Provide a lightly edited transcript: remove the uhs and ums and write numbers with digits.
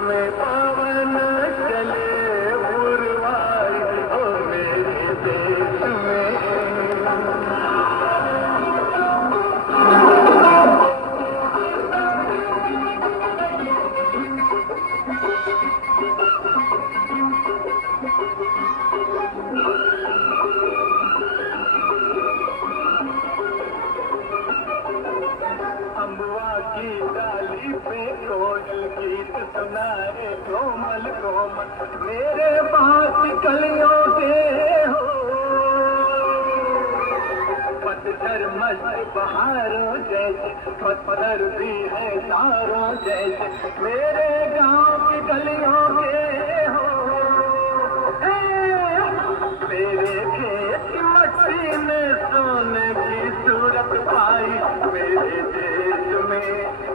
में पवन चले पुरवाई ओ मेरे देश में। अम्बुआ की डाली पे कोयल गीत सुनाए कोमल कोमल मेरे पास कलियों के हो। पतझर मस्त बहारों जैसे पत्थर भी है तारों जैसे मेरे गांव की गलियों के हो। मेरे खेत की मट्टी ने सोने की सूरत पाई मेरे देश में।